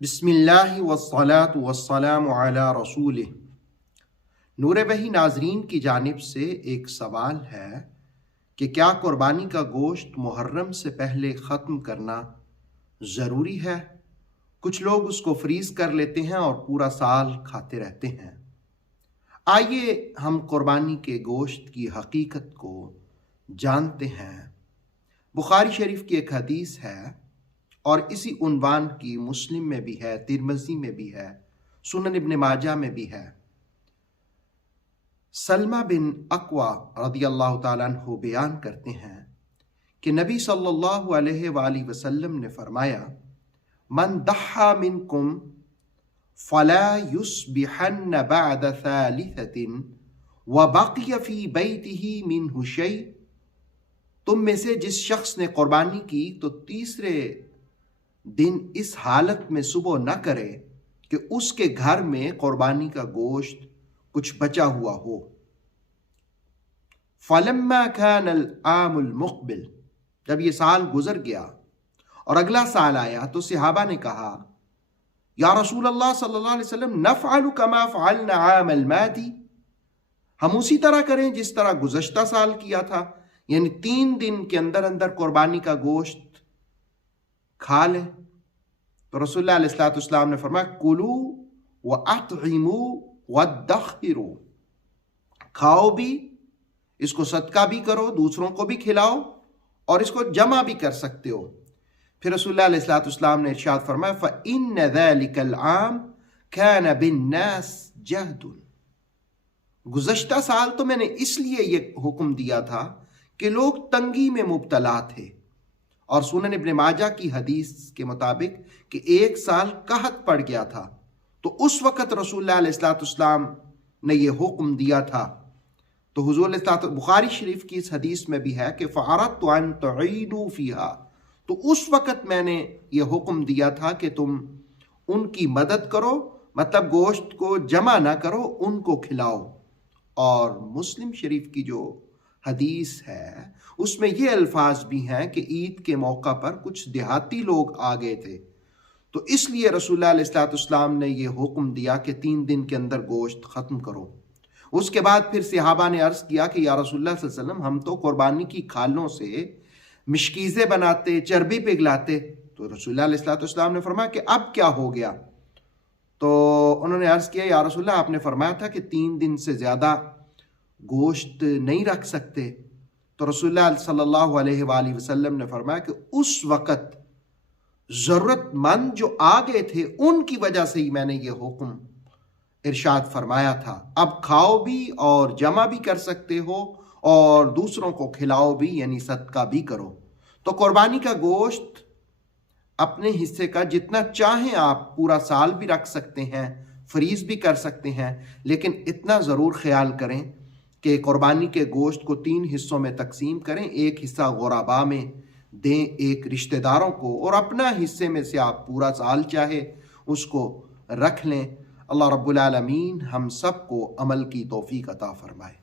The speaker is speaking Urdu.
بسم اللہ والصلاة والسلام علی رسول۔ نور بہی ناظرین کی جانب سے ایک سوال ہے کہ کیا قربانی کا گوشت محرم سے پہلے ختم کرنا ضروری ہے؟ کچھ لوگ اس کو فریز کر لیتے ہیں اور پورا سال کھاتے رہتے ہیں۔ آئیے ہم قربانی کے گوشت کی حقیقت کو جانتے ہیں۔ بخاری شریف کی ایک حدیث ہے اور اسی عنوان کی مسلم میں بھی ہے، ترمذی میں بھی ہے، سنن ابن ماجہ میں بھی ہے۔ سلمہ بن اقویٰ رضی اللہ تعالیٰ عنہ بیان کرتے ہیں کہ نبی صلی اللہ علیہ وآلہ وسلم نے فرمایا، من ضحى منکم فلا يصبحن بعد ثالثة وبقي في بيته منه شيء۔ تم میں سے جس شخص نے قربانی کی تو تیسرے دن اس حالت میں صبح نہ کرے کہ اس کے گھر میں قربانی کا گوشت کچھ بچا ہوا ہو۔ فلما كان العام المقبل، جب یہ سال گزر گیا اور اگلا سال آیا تو صحابہ نے کہا، یا رسول اللہ صلی اللہ علیہ وسلم نفعل كما فعلنا عام الماضی، ہم اسی طرح کریں جس طرح گزشتہ سال کیا تھا، یعنی 3 دن کے اندر اندر قربانی کا گوشت کھا لیں۔ تو رسول اللہ علیہ السلام نے فرمایا، کلوا واطعموا وادخروا، کھاؤ بھی، اس کو صدقہ بھی کرو، دوسروں کو بھی کھلاؤ، اور اس کو جمع بھی کر سکتے ہو۔ پھر رسول اللہ علیہ السلام نے ارشاد فرمایا، فإن ذلك العام كان بالناس جهد، گزشتہ سال تو میں نے اس لیے یہ حکم دیا تھا کہ لوگ تنگی میں مبتلا تھے، اور سنن ابن ماجہ کی حدیث کے مطابق کہ 1 سال قحط پڑ گیا تھا، تو اس وقت رسول اللہ علیہ السلام نے یہ حکم دیا تھا۔ تو حضور علیہ السلام، بخاری شریف کی اس حدیث میں بھی ہے کہ فَأَرَدْتُ أَن تُعِيدُوا فِيهَا، تو اس وقت میں نے یہ حکم دیا تھا کہ تم ان کی مدد کرو، مطلب گوشت کو جمع نہ کرو، ان کو کھلاؤ۔ اور مسلم شریف کی جو حدیث ہے اس میں یہ الفاظ بھی ہیں کہ عید کے موقع پر کچھ دیہاتی لوگ آ گئے تھے، تو اس لیے رسول اللہ علیہ السلام نے یہ حکم دیا کہ 3 دن کے اندر گوشت ختم کرو۔ اس کے بعد پھر صحابہ نے عرض کیا کہ یا رسول اللہ صلی اللہ علیہ وسلم، ہم تو قربانی کی کھالوں سے مشکیزیں بناتے، چربی پگھلاتے۔ تو رسول اللہ علیہ السلام نے فرمایا کہ اب کیا ہو گیا؟ تو انہوں نے عرض کیا، یا رسول اللہ، آپ نے فرمایا تھا کہ 3 دن سے زیادہ گوشت نہیں رکھ سکتے۔ تو رسول اللہ صلی اللہ علیہ وآلہ وسلم نے فرمایا کہ اس وقت ضرورت مند جو آ گئے تھے ان کی وجہ سے ہی میں نے یہ حکم ارشاد فرمایا تھا۔ اب کھاؤ بھی اور جمع بھی کر سکتے ہو، اور دوسروں کو کھلاؤ بھی، یعنی صدقہ بھی کرو۔ تو قربانی کا گوشت اپنے حصے کا جتنا چاہیں آپ پورا سال بھی رکھ سکتے ہیں، فریز بھی کر سکتے ہیں، لیکن اتنا ضرور خیال کریں کہ قربانی کے گوشت کو 3 حصوں میں تقسیم کریں، ایک حصہ غرباء میں دیں، ایک رشتہ داروں کو، اور اپنا حصے میں سے آپ پورا سال چاہے اس کو رکھ لیں۔ اللہ رب العالمین ہم سب کو عمل کی توفیق عطا فرمائے۔